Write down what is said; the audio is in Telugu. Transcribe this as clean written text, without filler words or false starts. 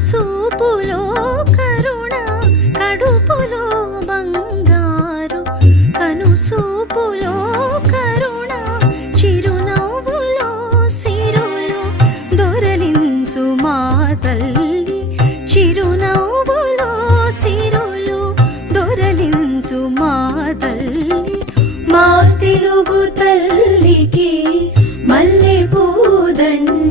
చూపులో కరుణ కడుపులో బంగారు కను చూపులో కరుణ చిరునవ్వులో సిరులు దొరలించు మా తల్లి చిరునవ్వులో సిరులు దొరలించు మా తల్లి మా తెలుగు తల్లికి మల్లె పూదండ